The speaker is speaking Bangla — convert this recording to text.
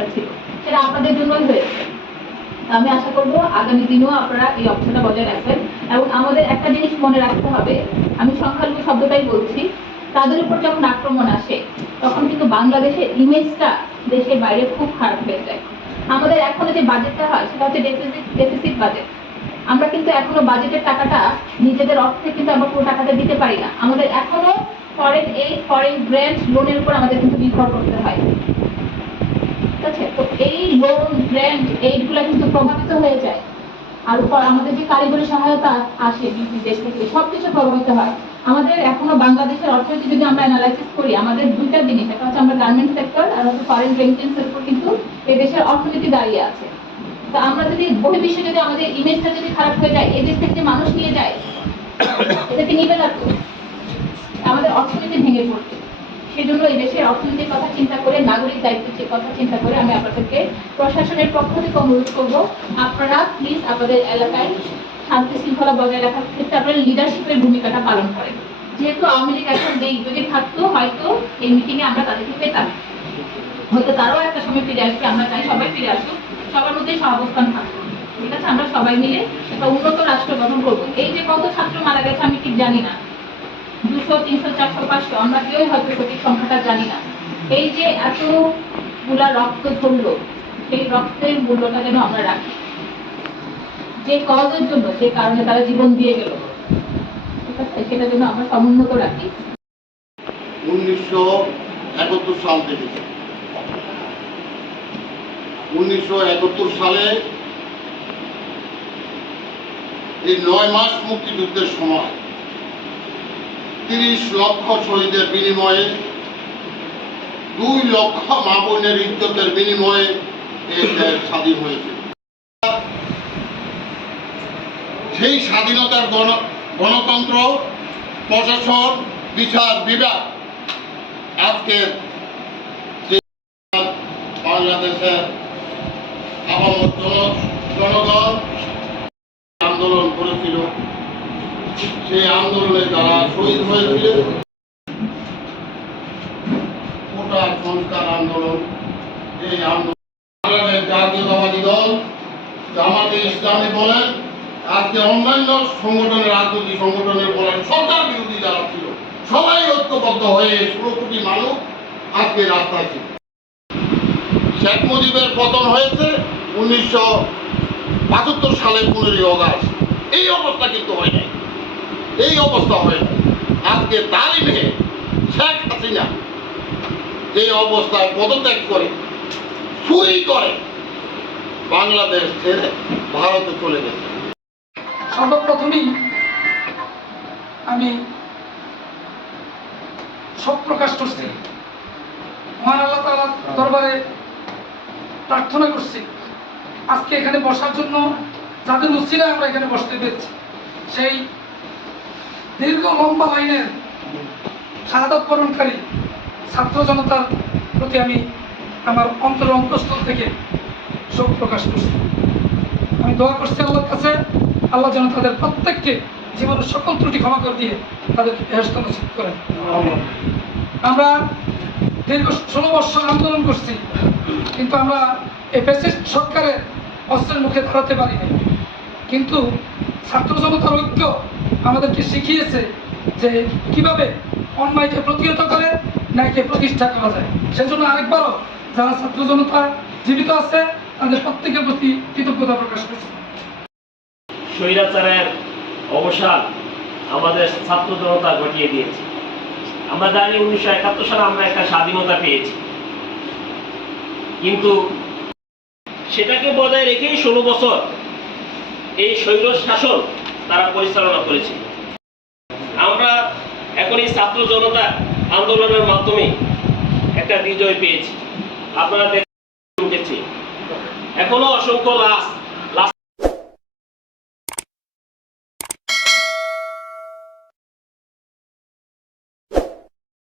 অবস্থা ছিল। সেটা আপনাদের জন্যই হয়েছে। আমি আশা করব আগামী দিনেও আপনারা এই অবস্থাটা বজায় রাখবেন। এবং আমাদের একটা জিনিস মনে রাখতে হবে, আমি সংখ্যালঘু শব্দটাই বলছি, তাদের উপর যখন আক্রমণ আসে, তখন কিন্তু বাংলাদেশের ইমেজটা দেশের বাইরে খুব খারাপ হয়ে যায়। আমাদের এখনও যে বাজেটটা হয়, সেটা হচ্ছে ডেফিসিট বাজেট আমরা কিন্তু এখনও বাজেটের টাকাটা নিজেদের অর্থে কিন্তু আমরা পুরো টাকাটা দিতে পারি না। আমাদের এখনও ফরেন এইড ফরেন গ্র্যান্ট লোনের উপর আমাদের কিন্তু নির্ভর করতে হয়। ঠিক আছে, তো এই লোন গ্র্যান্ট এইগুলো কিন্তু প্রভাবিত হয়ে যায়। আর উপর আমাদের যে কারিগরি সহায়তা আসে, বিভিন্ন দেশ থেকে, সবকিছু প্রভাবিত হয়। আমাদের এখনও বাংলাদেশের অর্থনীতি যদি আমরা অ্যানালাইসিস করি, আমাদের দুইটা জিনিস, একটা হচ্ছে আমরা গার্মেন্ট সেক্টর আর হচ্ছে ফরেন রেমিটেন্সের উপর কিন্তু এই দেশের অর্থনীতি দাঁড়িয়ে আছে। তো আমরা যদি বহির্বিশ্বে যদি আমাদের ইমেজটা যদি খারাপ হয়ে যায় এই দেশ থেকে যে মানুষ নিয়ে যায় এটাকে নিবে না তো? আমাদের অর্থনীতি ভেঙে পড়বে। সেই জন্য এই দেশের অর্থনীতির কথা চিন্তা করে, নাগরিক দায়িত্বের কথা চিন্তা করে আমি আপনাদেরকে প্রশাসনের পক্ষ থেকে অনুরোধ করব, আপনারা প্লিজ আপনাদের এলাকায় শান্তি শৃঙ্খলা বজায় রাখার ক্ষেত্রে আপনারা লিডারশিপের ভূমিকাটা পালন করেন। যেহেতু আওয়ামী লীগ এখন নেই যদি থাকতো হয়তো এই মিটিংয়ে আমরা তাদেরকে পেতাম। হয়তো তারাও একটা সময় ফিরে আসবে, আমরা চাই সবাই ফিরে আসুক, সবার মধ্যে সহাবস্থান থাকবে ঠিক আছে? আমরা সবাই মিলে একটা উন্নত রাষ্ট্র গঠন করব। এই যে কত ছাত্র মারা গেছে আমি ঠিক জানি না। দুশো, তিনশো, চারশো, পাঁচশো, আমরা কেউই হয়তো সঠিক সংখ্যাটা জানি না। এই যে এতগুলা রক্ত ঝরলো সেই রক্তের মূল্যটা যেন আমরা রাখি। যে কজের জন্য, যে কারণে তারা জীবন দিয়ে গেল। ঠিক আছে? সেটা যেন আমরা সমুন্নত রাখি। উনিশশো একাত্তর সাল থেকে। উনিশশো একাত্তর সালে এই নয় মাস মুক্তিযুদ্ধের সময় তিরিশ লক্ষ শহীদের বিনিময়ে, দুই লক্ষ মা বোনের ইজ্জতের বিনিময়ে এই দেশ স্বাধীন হয়েছে। সেই স্বাধীনতার গণ, গণতন্ত্র, প্রশাসন, বিচার বিভাগ আজকে বাংলাদেশের জন- জনগণ আন্দোলন করেছিল। সেই আন্দোলনে যারা শহীদ হয়েছিলেন কোটা সংস্কার আন্দোলন, এই আন্দোলন বাংলাদেশ জাতীয়তাবাদী দল, জামাতে বলেন, আজকে অন্যান্য সংগঠনের, রাজনৈতিক সংগঠনের বলেন, সরকার বিরোধী যারা ছিল, সবাই ঐক্যবদ্ধ হয়ে ষোলো কোটি মানুষ আজকে রাস্তায় ছিল। শেখ মুজিবের পতন হয়েছে উনিশশো সালের পনেরোই অগাস্ট। এই অবস্থা কিন্তু হয় নাই। এই অবস্থা হয় আজকে তারই শেখ হাসিনা যে অবস্থায় পদত্যাগ করে, চুরি করে, বাংলাদেশ ছেড়ে ভারতে চলে গেছে। সর্বপ্রথমেই আমি সব প্রকাশ করছি। মহান আল্লাহ তাআলার দরবারে প্রার্থনা করছি, আজকে এখানে বসার জন্য যাদের উচিলা আমরা এখানে বসতে পেরেছি। সেই দীর্ঘ লম্বা লাইনের শাহাদত বরণকারী ছাত্র জনতার প্রতি আমি আমার অন্তর অন্তঃস্থল থেকে শোক প্রকাশ করছি। আমি দোয়া করছি আল্লাহর কাছে, আল্লাহ যেন তাদের প্রত্যেককে জীবনের সকল ত্রুটি ক্ষমা করে দিয়ে তাদেরকে বেহস্ত নসিব করেন। আমরা দীর্ঘ ষোলো বছর আন্দোলন করছি, কিন্তু আমরা এই ফ্যাসিস্ট সরকারের অস্ত্রের মুখে দাঁড়াতে পারি নাই কিন্তু ছাত্র জনতার ঐক্য আমাদেরকে শিখিয়েছে যে কীভাবে অন্যায়কে প্রতিহত করে, ন্যায়কে প্রতিষ্ঠা করা যায়। সেজন্য আরেকবারও যারা ছাত্র জনতা জীবিত আছে, তাদের প্রত্যেকের প্রতি কৃতজ্ঞতা প্রকাশ করছি। স্বৈরাচারের অবসান আমাদের ছাত্র জনতা ঘটিয়ে দিয়েছে। আমরা জানি উনিশশো একাত্তর সালে আমরা একটা স্বাধীনতা পেয়েছি। কিন্তু সেটাকে বজায় রেখেই ষোলো বছর এই শৈল শাসন তারা পরিচালনা করেছে। আমরা এখন এই ছাত্র জনতা আন্দোলনের মাধ্যমে একটা বিজয় পেয়েছি। আপনারা দেখেছি এখনও অসংখ্য লাশ